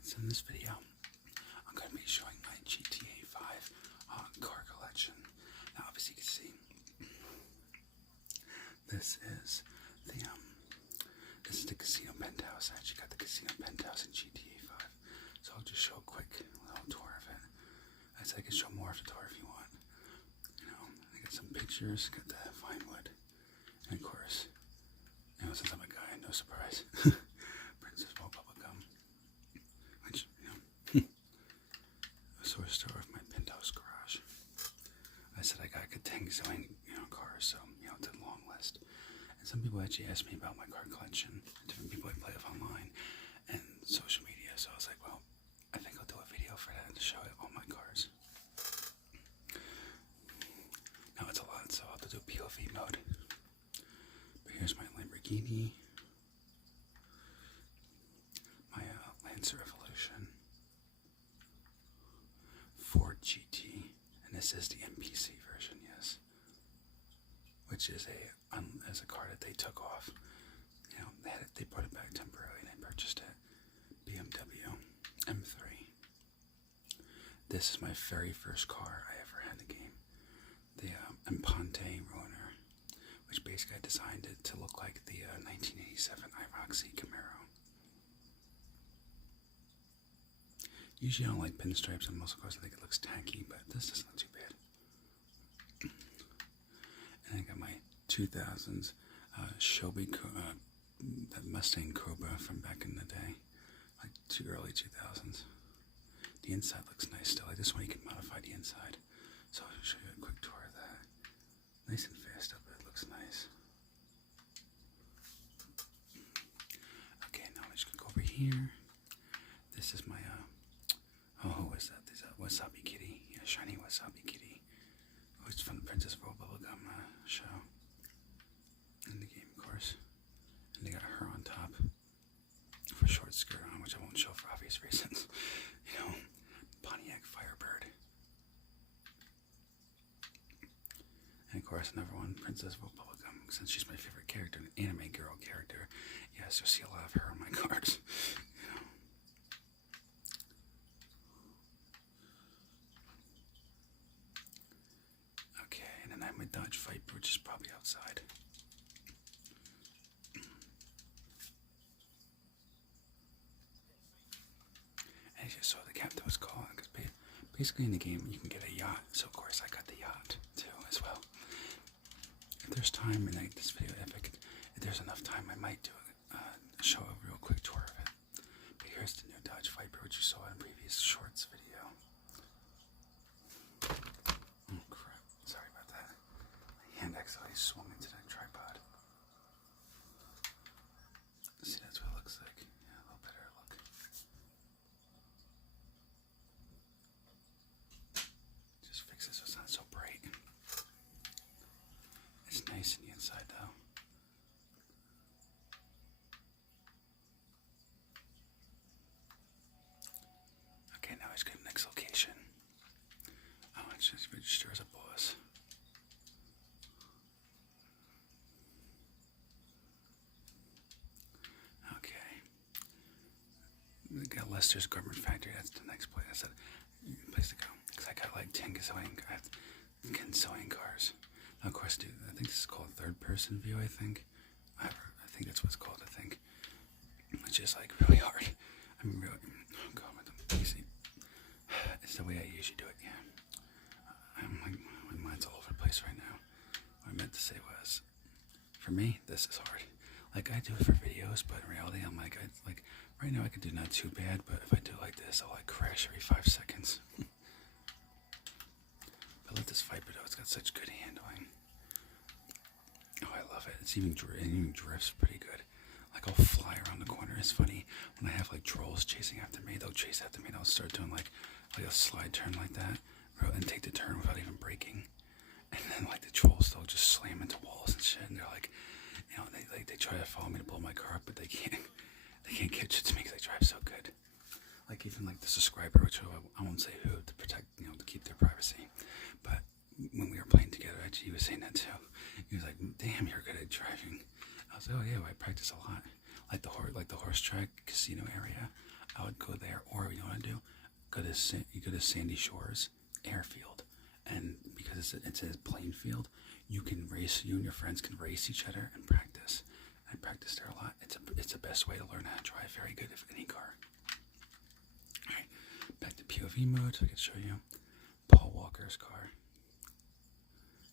Alright, so in this video, I'm going to be showing my GTA 5 car collection. Now, obviously, you can see this is the casino penthouse. I actually got the casino penthouse in GTA 5, so I'll just show a quick little tour of it. I can show more of the tour if you want. I got some pictures, got the fine wood, and of course, since I'm a guy, no surprise, Princess Bubblegum, which, a source store of my penthouse garage. I said I got 10 gazillion, cars, so, it's a long list. And some people actually asked me about my car collection, different people I play with online, and social media, so I was like, well, I think I'll do a video for that to show all my cars. Now it's a lot, so I'll have to do POV mode. But here's my Lamborghini, my Lancer Evolution, Ford GT, and this is the MPC version, yes, which is a car that they took off. They brought it back temporarily, and I purchased it. BMW M3. This is my very first car I ever had in the game. The Empante Ruiner, which basically I designed it to look like the 1987 Iroxy Camaro. Usually I don't like pinstripes on muscle cars. I think it looks tacky, but this is not too bad. And I got my 2000s Shelby, that Mustang Cobra from back in the day, like early 2000s. The inside looks nice still. Like this one, you can modify the inside. So I'll show you a quick tour of that. Nice and fast up, but it looks nice. Okay, now I'm just gonna go over here. This is my who is that? This is Wasabi Kitty. Yeah, shiny Wasabi Kitty. Oh, it's from the Princess Bubblegum show. In the game, of course. And they got her on top for short skirt on, which I won't show for obvious reasons. Pontiac Firebird. And of course, another one, Princess Bubblegum, since she's my favorite character, an anime girl character. Yes, you'll see a lot of her on my cards. Okay, and then I have my Dodge Viper, which is probably outside. As you saw, the captain was calling, because basically in the game you can get a yacht, so of course I got the yacht too as well. If there's time in this video, if there's enough time, I might do show a real quick tour of it. But here's the new Dodge Viper, which you saw in a previous shorts video. Oh crap, sorry about that. My hand accidentally swung into that tripod. See, that's what it looks like. Yeah, a little better look. Just fix it so it's not so bright. It's nice in the inside though. Okay, now let's go to the next location. Oh, let's just register as a boss. Okay. We got Lester's Garment Factory. That's the next place. That's the place to go. Because I got like 10 gazillion cars. Now, of course, dude, I think this is called third person view, I think. I think that's what it's called, I think. It's just like really hard. I mean, really, oh god, easy. It's the way I usually do it, yeah. I'm like, my mind's all over the place right now. What I meant to say was, for me, this is hard. Like, I do it for videos, but in reality, I'm like, right now I could do not too bad, but if I do like this, I'll like crash every 5 seconds. I love this Viper though, it's got such good handling. Oh, I love it. It even drifts pretty good. Like, I'll fly around the corner. It's funny, when I have like trolls chasing after me, they'll chase after me and I'll start doing like a slide turn like that, and take the turn without even braking. And then like the trolls, they'll just slam into walls and shit, and they're like, they try to follow me to blow my car up, but they can't catch it to me because I drive so good. Like, even like the subscriber, which I won't say who, to protect, to keep their privacy. But when we were playing together, actually, he was saying that too. He was like, damn, you're good at driving. I was like, oh yeah, well, I practice a lot. Like the horse track casino area, I would go there. Or you know what I do? You go to Sandy Shores Airfield, and because it's a plain field, you can race. You and your friends can race each other and practice. I practice there a lot. It's the best way to learn how to drive very good of any car. All right, back to POV mode so I can show you Paul Walker's car.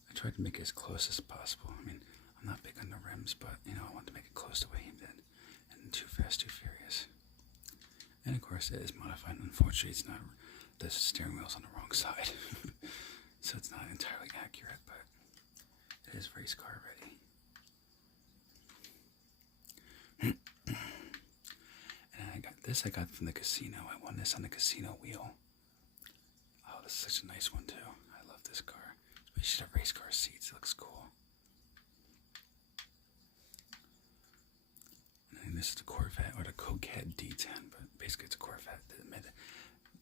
I tried to make it as close as possible. I mean, I'm not big on the rims, but I want to make it close to what he did. And Too Fast, Too Furious. And of course, it is modified. Unfortunately, it's not. The steering wheel's on the wrong side, so it's not entirely accurate, but it is race car ready. And I got this. I got from the casino. I won this on the casino wheel. Oh, this is such a nice one too. I love this car. Especially the race car seats. It looks cool. And this is the Corvette, or the Coquette D10, but basically it's a Corvette,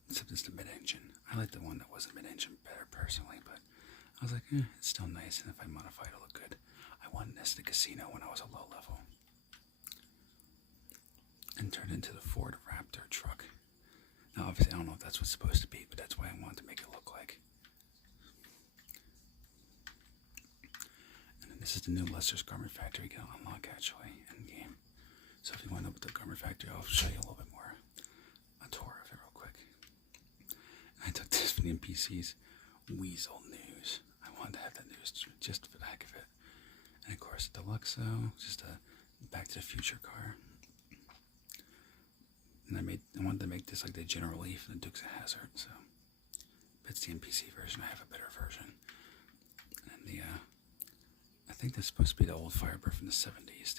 except it's the mid-engine. I like the one that wasn't mid-engine better personally, but I was like, it's still nice, and if I modify it, it'll look good. I won this at the casino when I was a low level, and turned into the Ford Raptor truck. Now, obviously, I don't know if that's what's supposed to be, but that's why I wanted to make it look like. And then this is the new Lester's Garment Factory. You can unlock, actually, in-game. So if you want to know about the Garment Factory, I'll show you a little bit more. A tour of it real quick. I took this from the NPC's Weasel News. I wanted to have that news just for the heck of it. And of course, Deluxo, just a Back to the Future car. And I wanted to make this like the General Leaf and the Dukes of Hazzard. So if it's the NPC version, I have a better version. And I think that's supposed to be the old Firebird from the 70s.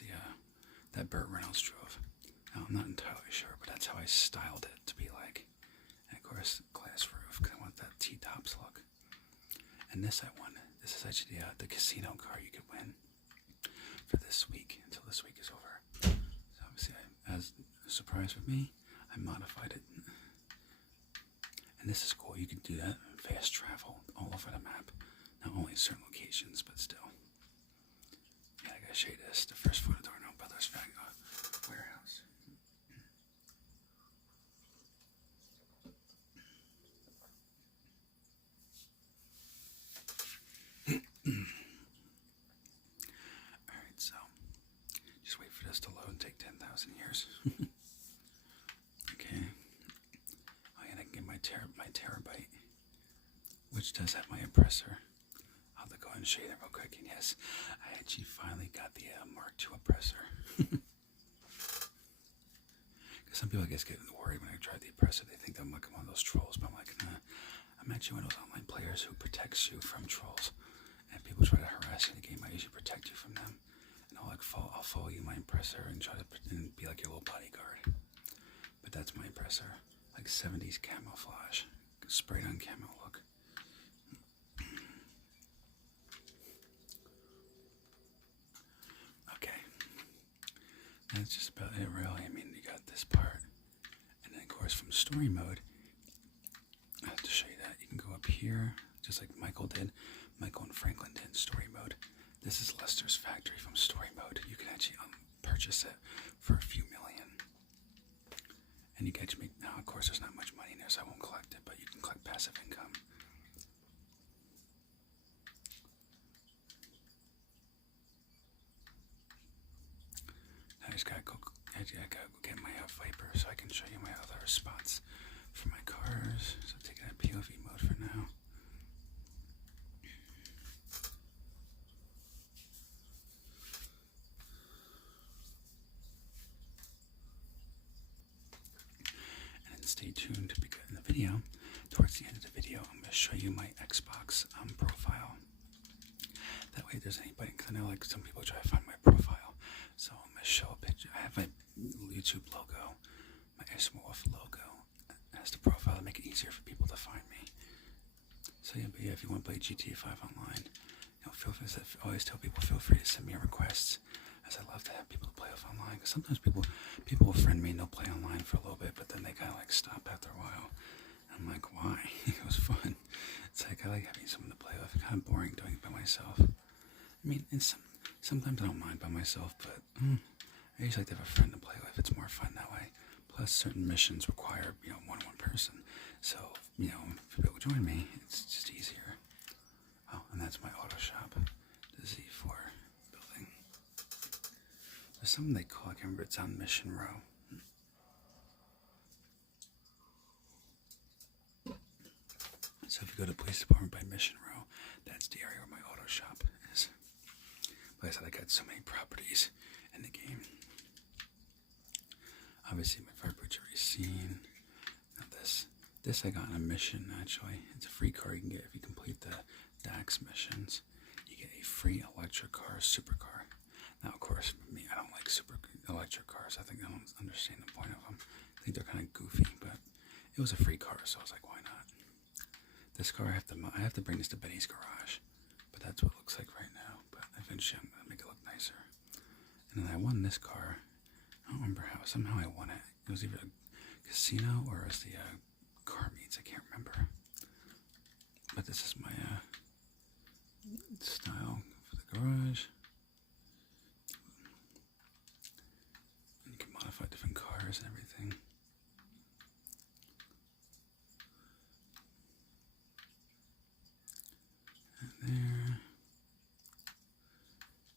That Burt Reynolds drove. Now, I'm not entirely sure, but that's how I styled it to be like. And of course, glass roof, because I want that T-tops look. And this I won. This is actually the casino car you could win for this week, until this week is over. So obviously, as a surprise with me, I modified it. And this is cool. You can do that fast travel all over the map. Not only certain locations, but still. Yeah, I gotta show you this. The first photo door. Brothers warehouse. Alright, so just wait for this to load and take 10,000 years. Okay. Oh, and I can get my terabyte, which does have my oppressor. I'll have to go and show you that real quick. And yes, I actually finally got the Mark II oppressor. Some people, I guess, get worried when I drive the oppressor. They think I'm like one of those trolls, but I'm like, nah. I'm actually one of those online players who protects you from trolls. And if people try to harass you in the game, I usually protect you from them. And I'll follow you, my oppressor, and try to be like your little bodyguard. But that's my oppressor, like 70s camouflage, sprayed on camo look. Okay, that's just about it, really. I mean, you got this part, and then of course from story mode, I have to show you that you can go up here, just like Michael and Franklin did in story mode. This is Lester's factory from story mode. You can actually purchase it for a few million, and you can actually make. Now, of course, there's not much money in there, so I won't collect it, but you can collect passive income. I gotta go get my Viper so I can show you my other spots for my cars. So taking that POV mode for now. And then stay tuned to in the video. Towards the end of the video, I'm gonna show you my Xbox profile. That way, if there's anybody, because I know like some people try to find my profile. So I'm going to show a picture. I have my YouTube logo, my Wolf logo as the profile to make it easier for people to find me. So yeah, but yeah, if you want to play GTA 5 online, feel free. I always tell people, feel free to send me requests, as I love to have people to play with online. Because sometimes people will friend me and they'll play online for a little bit, but then they kind of like stop after a while. And I'm like, why? It was fun. It's like I like having someone to play with. It's kind of boring doing it by myself. I mean, sometimes I don't mind by myself, but I usually like to have a friend to play with. It's more fun that way. Plus, certain missions require, one person. So, if people join me, it's just easier. Oh, and that's my auto shop, the Z4 building. There's something they call, I can't remember, it's on Mission Row. So if you go to Police Department by Mission Row, that's the area where my auto shop is. Like I said, I got so many properties in the game. Obviously, my fire bridge already seen. Now this I got on a mission, actually. It's a free car you can get if you complete the DAX missions. You get a free electric car, supercar. Now, of course, for me, I don't like super electric cars. I think I don't understand the point of them. I think they're kind of goofy, but it was a free car, so I was like, why not? This car, I have to bring this to Benny's garage, but that's what it looks like right now. But eventually, I'm gonna make it look nicer. And then I won this car. I don't remember how. Somehow I won it. It was either a casino or it was the car meets. I can't remember. But this is my style for the garage. And you can modify different cars and everything. And there.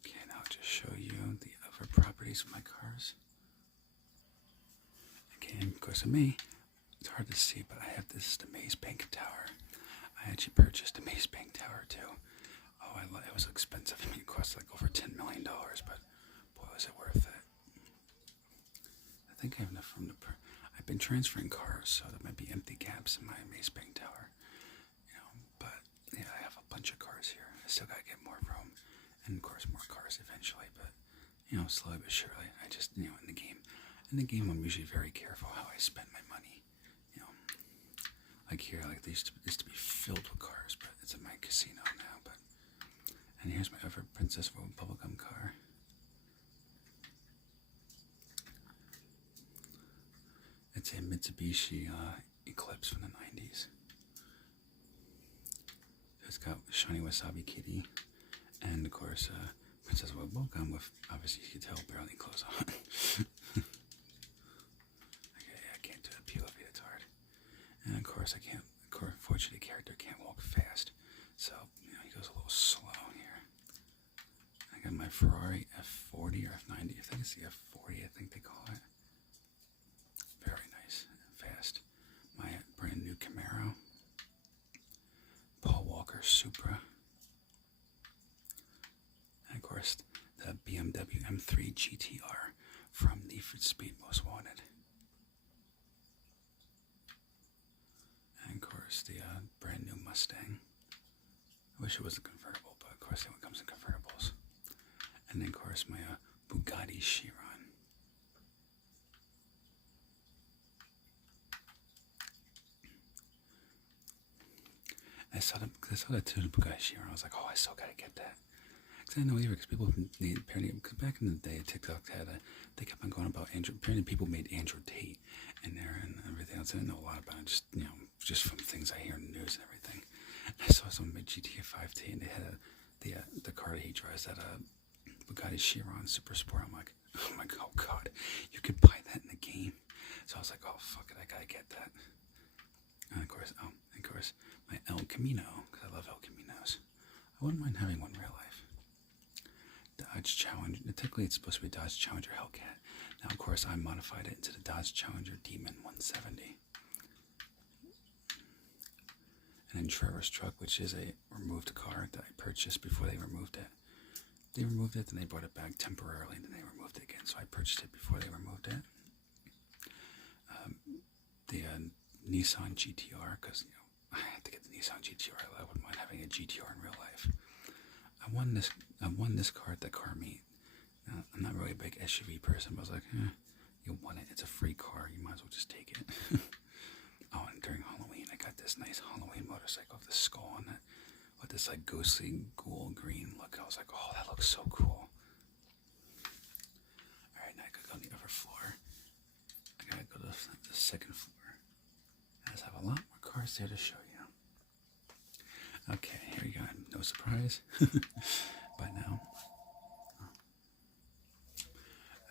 Okay, now I'll just show you the other properties of my cars. And of course, of me, it's hard to see, but I have this, the Maze Bank Tower. I actually purchased the Maze Bank Tower too. Oh, it was expensive. I mean, it cost like over $10 million, but boy, was it worth it. I think I have enough room to. I've been transferring cars, so there might be empty gaps in my Maze Bank Tower. But yeah, I have a bunch of cars here. I still gotta get more room, and of course, more cars eventually. But slowly but surely, I just in the game. In the game, I'm usually very careful how I spend my money. Like here, like they used to be filled with cars, but it's in my casino now. And here's my other Princess Road bubblegum car. It's a Mitsubishi Eclipse from the 90s. It's got shiny wasabi kitty, and of course, Princess Road bubblegum with, obviously you can tell, barely clothes on. And of course, unfortunately, the character can't walk fast, so he goes a little slow here. I got my Ferrari F40 or F90. I think it's the F40. I think they call it. Very nice, fast. My brand new Camaro, Paul Walker Supra, and of course the BMW M3 GTR from Need for Speed Most Wanted. And of course, the brand new Mustang. I wish it was a convertible, but of course, it comes in convertibles. And then, of course, my Bugatti Chiron. I saw that too, the Bugatti Chiron. I was like, oh, I still gotta get that. Because I know either, because people apparently, because back in the day, TikTok they kept on going about Andrew. Apparently, people made Andrew Tate in there and everything else. I didn't know a lot about it, just from things I hear in the news and everything. I saw someone made GTA 5T, and they had the car that he drives, that Bugatti Chiron Super Sport. I'm like, oh god, you could buy that in the game. So I was like, oh fuck it, I gotta get that. And of course, my El Camino, because I love El Caminos. I wouldn't mind having one in real life. Dodge Challenger. Technically, it's supposed to be a Dodge Challenger Hellcat. Now, of course, I modified it into the Dodge Challenger Demon 170. And then Trevor's truck, which is a removed car that I purchased before they removed it. They removed it, then they brought it back temporarily, and then they removed it again. So I purchased it before they removed it. The Nissan GTR, because I had to get the Nissan GTR. I wouldn't mind having a GTR in real life. I won this car at the car meet. I'm not really a big SUV person, but I was like, you won it. It's a free car. You might as well just take it. Oh, and during Halloween, I got this nice Halloween motorcycle with the skull on it, with this like ghostly ghoul green look. I was like, oh, that looks so cool. All right, now I gotta go on the other floor. I gotta go to the second floor. I just have a lot more cars there to show you. Okay, here we go. No surprise by now.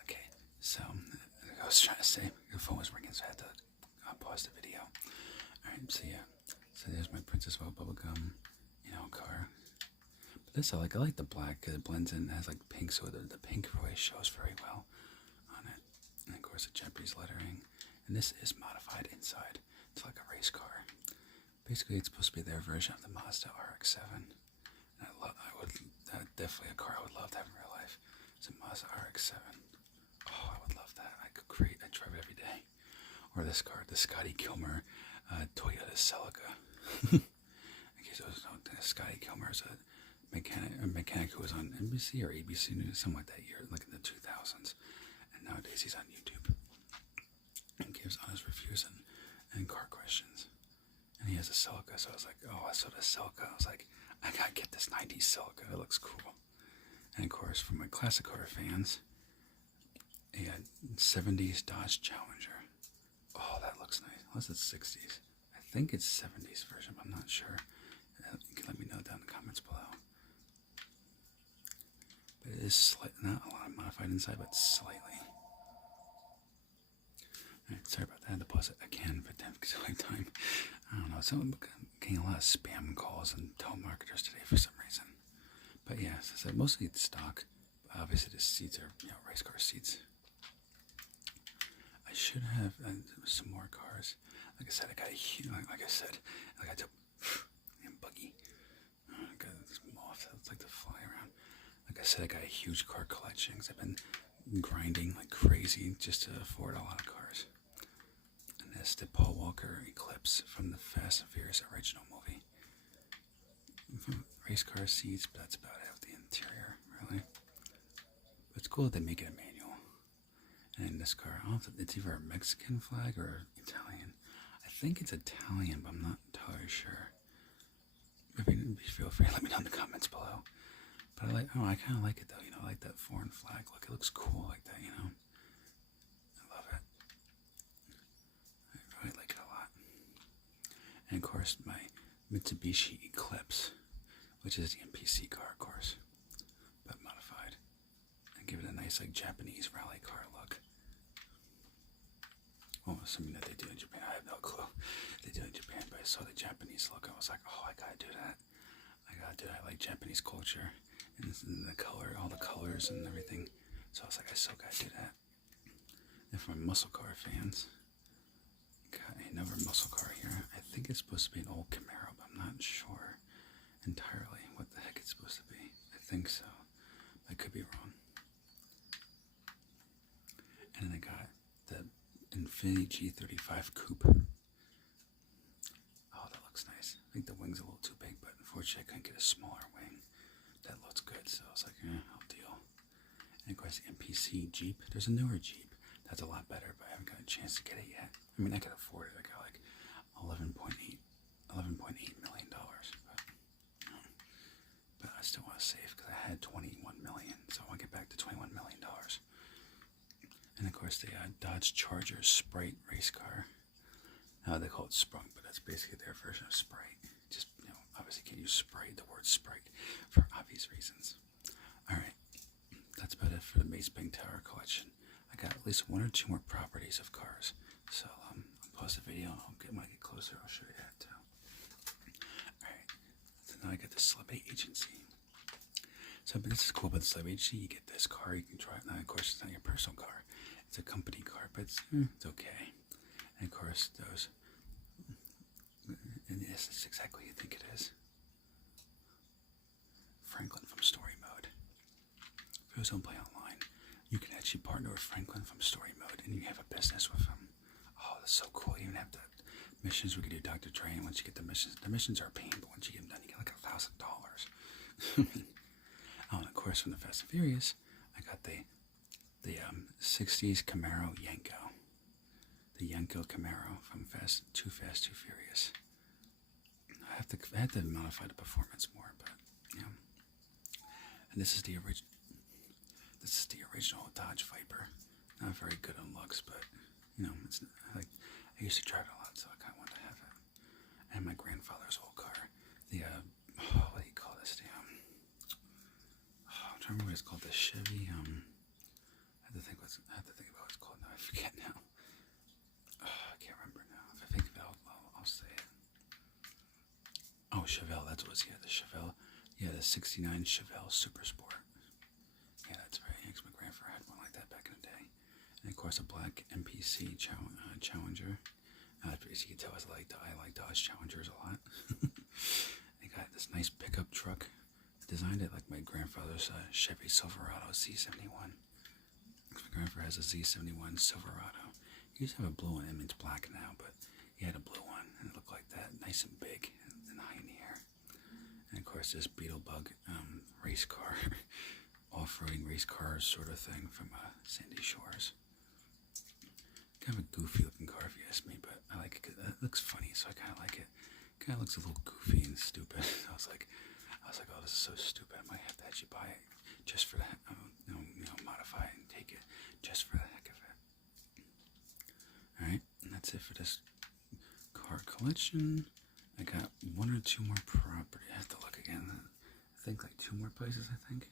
Okay, so I was trying to say, The phone was ringing, so I had to pause the video. Alright, so yeah. So there's my Princess Well bubblegum, car. But this I like the black because it blends in. It has like pink, so the pink really shows very well on it. And of course the Japanese lettering. And this is modified inside. It's like a race car. Basically, it's supposed to be their version of the Mazda RX-7. And definitely a car I would love to have in real life. It's a Mazda RX-7. Oh, I would love that. I'd drive it every day. Or this car, the Scotty Kilmer Toyota Celica. In case those don't, Scotty Kilmer is a mechanic who was on NBC or ABC News, something like that year, like in the 2000s. And nowadays he's on YouTube and gives honest reviews and car questions. And he has a Celica, so I was like, oh, I saw the Celica. I was like, I gotta get this 90s Celica. It looks cool. And of course, for my classic car fans, a 70s Dodge Challenger. Oh, that looks nice. Unless it's 60s. I think it's 70s version, but I'm not sure. You can let me know down in the comments below. But it is not a lot modified inside, but slightly. Alright, sorry about that. I had to pause it again for 10 time. I don't know. I'm getting a lot of spam calls and telemarketers today for some reason. But yeah, so mostly it's stock. Obviously, the seats are race car seats. I should have some more cars. Like I said, I got a huge. Like I said, like I took buggy. I got this moth that's like to fly around. Like I said, I got a huge car collection because I've been grinding like crazy just to afford a lot of cars. And this the Paul Walker Eclipse from the Fast and Furious original movie. Race car seats, but that's about it with the interior, really. But it's cool that they make it a manual. And in this car, I don't know if it's either a Mexican flag or Italian. I think it's Italian, but I'm not entirely sure. Feel free to let me know in the comments below. But I kind of like it though, I like that foreign flag look. It looks cool like that, I love it. I really like it a lot. And of course, my Mitsubishi Eclipse, which is the NPC car, of course, but modified. And give it a nice, like, Japanese rally car look. Well, assuming that they do in Japan. I have no clue if they do in Japan, but I saw the Japanese look. I was like, oh, I gotta do that. I like Japanese culture and the color, all the colors and everything. So I was like, I still gotta do that. And for my muscle car fans, got another muscle car here. I think it's supposed to be an old Camaro, but I'm not sure entirely what the heck it's supposed to be. I think so. I could be wrong. And then I got the Infiniti G35 Coupe. Oh, that looks nice. I think the wing's a little too big, but unfortunately I couldn't get a smaller wing. That looks good, so I was like, I'll deal. And of course, the MPC Jeep. There's a newer Jeep that's a lot better, but I haven't got a chance to get it yet. I mean, I could afford it. I got like $11.8 million, but I still want to save because I had $21 million, so I want to get back to $21 million. And of course, the Dodge Charger Sprite race car. They call it Sprung, but that's basically their version of Sprite. Just, obviously can't use Sprite, the word Sprite, for obvious reasons. Alright, that's about it for the Mace Bank Tower collection. I got at least one or two more properties of cars. So, I'll pause the video, when I get closer, I'll show you that too. Alright, so now I got the Celeb Agency. So, but this is cool about the Celeb Agency. You get this car, you can drive. Now, of course, it's not your personal car. It's a company car, but it's okay. And of course, and yes, it's exactly what you think it is. Franklin from Story Mode. For those who don't play online, you can actually partner with Franklin from Story Mode, and you have a business with him. Oh, that's so cool. You even have the missions. We could do Dr. Dre, and once you get the missions are a pain, but once you get them done, you get like $1,000. Oh, and of course, from the Fast and Furious, I got the 60s Camaro Yanko. The Yanko Camaro from Too Fast, Too Furious. I had to modify the performance more, but yeah. And this is the original Dodge Viper. Not very good on looks, but it's like I used to drive it a lot, so I kind of wanted to have it. And my grandfather's old car, the what do you call this? I'm trying to remember what it's called. The Chevy. I have to think about what it's called now. I forget now. Chevelle. That's what it was. Yeah, the Chevelle. Yeah, the '69 Chevelle Super Sport. Yeah, that's right. My grandfather had one like that back in the day. And of course, a black MPC Challenger. As you can tell, I like Dodge Challengers a lot. They got this nice pickup truck. Designed it like my grandfather's Chevy Silverado Z71. My grandfather has a Z71 Silverado. He used to have a blue one, and it's black now, but he had a blue one, and it looked like that, nice and big and high in the air. And of course, this Beetlebug race car, off-roading race car sort of thing from Sandy Shores. Kind of a goofy looking car if you ask me, but I like it because it looks funny, so I kind of like it. Kind of looks a little goofy and stupid. I was like, oh, this is so stupid. I might have to actually buy it just for that. Modify it and take it just for the heck of it. All right, and that's it for this car collection. I got one or two more property. I have to look again. I think like two more places. I think.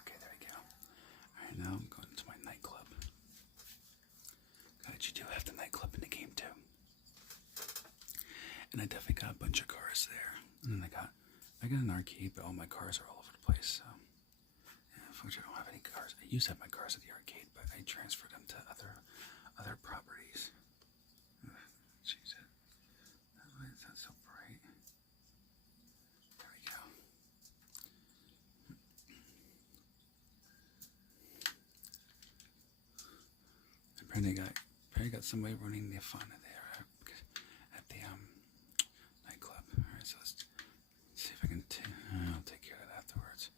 Okay, there we go. All right, now I'm going to my nightclub. You do have the nightclub in the game too. And I definitely got a bunch of cars there. And then I got an arcade, but all my cars are all over the place. So yeah, unfortunately, I don't have any cars. I used to have my cars at the arcade, but I transferred them to other properties. Jeez, that light's not so bright. There we go. Apparently got somebody running the fun there at the nightclub. All right, so let's see if I can. I'll take care of that afterwards.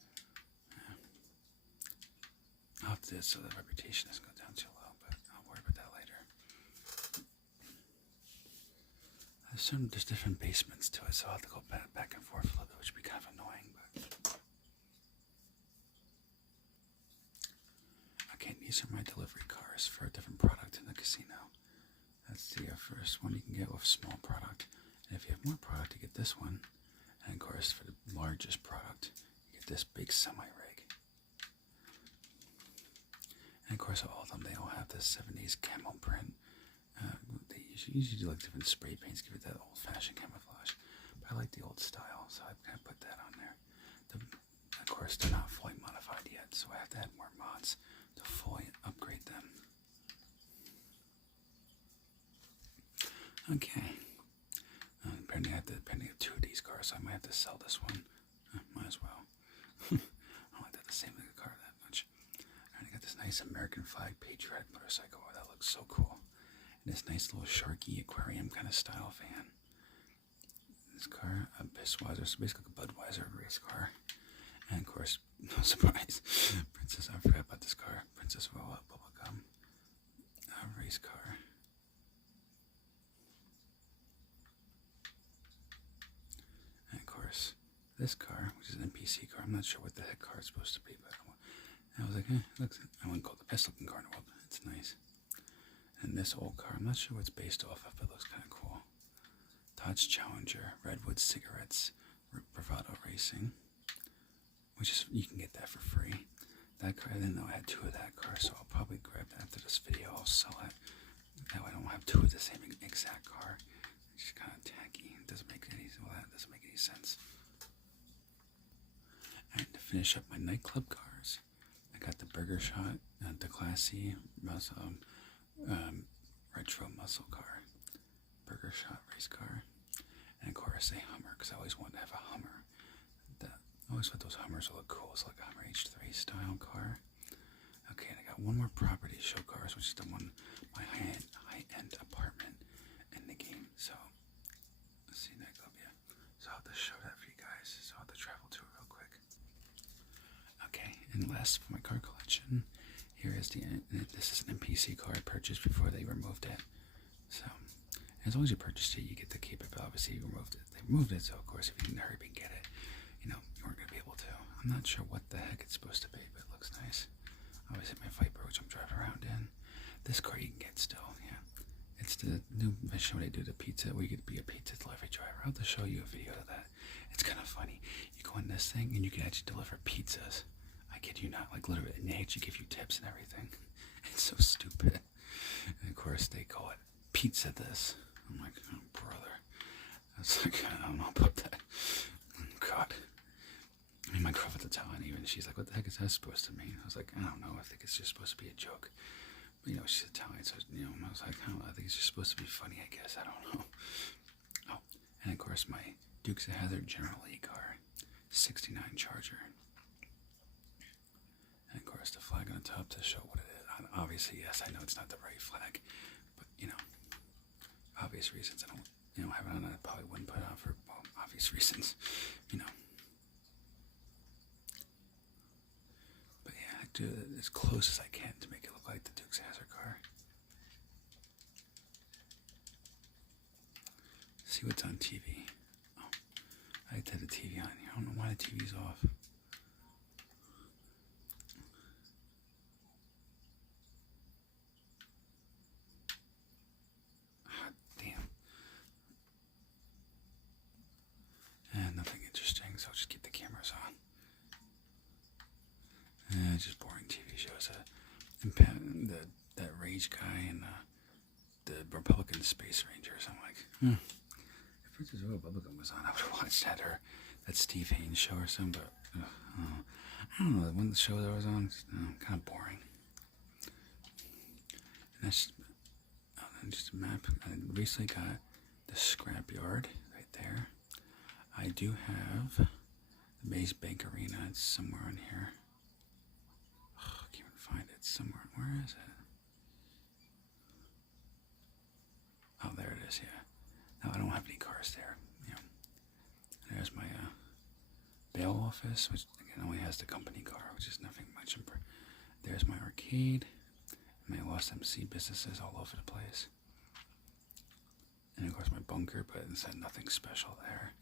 Yeah. I'll have to do it so the reputation doesn't go down too low, but I'll worry about that later. There's different basements to it, so I'll have to go back and forth a little bit, which would be kind of annoying. But okay, these are my delivery cars for a different product in the casino. That's the first one you can get with small product. And if you have more product, you get this one. And of course, for the largest product, you get this big semi-rig. And of course, all of them, they all have this 70s camo print. They usually do like different spray paints, give it that old-fashioned camouflage. But I like the old style, so I've kind of put that on there. Of course, they're not fully modified yet, so I have to add more mods to fully upgrade them. Okay. Apparently I have two of these cars, so I might have to sell this one. Might as well. I don't like that the same like a car that much. And I got this nice American flag Patriot motorcycle. Oh, that looks so cool. And this nice little Sharky aquarium kind of style van. This car, a Bissweiser, so basically a Budweiser race car. And of course, no surprise, Princess, I forgot about this car. Princess Roll Up Bubblegum race car. And of course, this car, which is an NPC car. I'm not sure what the heck car it's supposed to be, but I was like, I wouldn't call it the best looking car in the world. It's nice. And this old car, I'm not sure what it's based off of, but it looks kind of cool. Dodge Challenger, Redwood Cigarettes, Bravado Racing, which is, you can get that for free. That car, I didn't know I had two of that car, so I'll probably grab that after this video. I'll sell it. That way I don't have two of the same exact car. It's just kind of tacky. It doesn't make any sense. And to finish up my nightclub cars, I got the Burger Shot, the Classy retro muscle car, Burger Shot race car, and of course a Hummer, because I always wanted to have a Hummer. I always thought those Hummers would look cool. It's like a Hummer H3 style car. Okay, and I got one more property show cars, which is the one, my high-end apartment in the game. So, let's see, nightclub, yeah. So I'll have to show that for you guys. So I'll have to travel to it real quick. Okay, and last for my car collection, here is this is an NPC car I purchased before they removed it. So, as long as you purchased it, you get to keep it, but obviously you removed it. They removed it, so of course, if you didn't hurry up and get it, you weren't going to be able to. I'm not sure what the heck it's supposed to be, but it looks nice. Obviously, my Viper, which I'm driving around in. This car you can get still, yeah. It's the new mission where they do the pizza, where you get to be a pizza delivery driver. I'll have to show you a video of that. It's kind of funny. You go in this thing, and you can actually deliver pizzas. I kid you not, like literally, and they actually give you tips and everything. It's so stupid. And of course, they call it pizza this. I'm like, oh, brother. I was like, I don't know about that. God. I mean, my girlfriend at the time, even, she's like, what the heck is that supposed to mean? I was like, I don't know. I think it's just supposed to be a joke. But, she's Italian, so, I was like, I think it's just supposed to be funny, I guess. I don't know. Oh, and of course, my Dukes of Hazzard General Lee car, 69 Charger. And of course, the flag on top to show what it is. Obviously, yes, I know it's not the right flag, but, obvious reasons I don't, have it on. I probably wouldn't put it on for, obvious reasons, But yeah, I do it as close as I can to make it look like the Dukes of Hazzard car. See what's on TV. Oh, I like to have the TV on here. I don't know why the TV's off. Ah, damn. And nothing interesting, so I'll just keep the cameras on. Just boring TV shows. That Rage guy and the Republican Space Rangers. I'm like, if Princess Republican was on, I would have watched that, or that Steve Haynes show or something. But I don't know. One of the shows I was on, kind of boring. And that's just a map. I recently got the scrapyard right there. I do have the Maze Bank Arena. It's somewhere on here. Oh, I can't even find it. Somewhere. Where is it? Oh, there it is. Yeah. No, I don't have any cars there. There's my bail office, which again only has the company car, which is nothing much. There's my arcade. And my Lost MC businesses all over the place. And of course my bunker, but instead nothing special there.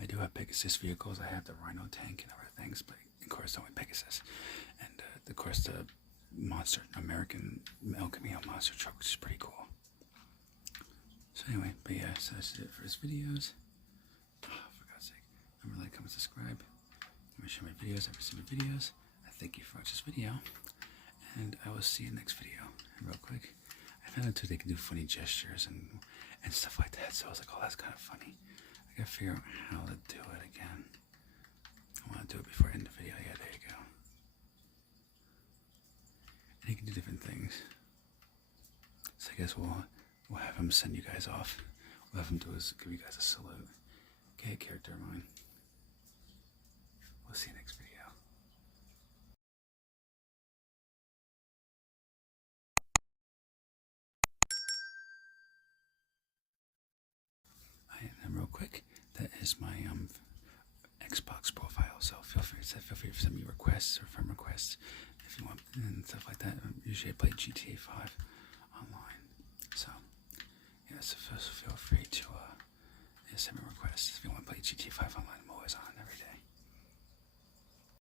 I do have Pegasus vehicles. I have the Rhino tank and other things, but of course only Pegasus. And of course the American El Camino monster truck, which is pretty cool. So anyway, but yeah, so that's it for his videos. Oh, for God's sake. Remember, like, comment, subscribe. Let me share my videos. Ever see my videos? I thank you for watching this video. And I will see you next video. And real quick, I found out too they can do funny gestures and stuff like that. So I was like, oh, that's kind of funny. I gotta figure out how to do it again. I want to do it before I end the video. Yeah, there you go. And he can do different things. So I guess we'll have him send you guys off. We'll have him do is give you guys a salute. Okay, character of mine. We'll see you next video. And real quick, that is my Xbox profile. So feel free to send me requests or friend requests if you want and stuff like that. Usually I play GTA 5 online. So yeah, so feel free to send me requests if you want to play GTA 5 online.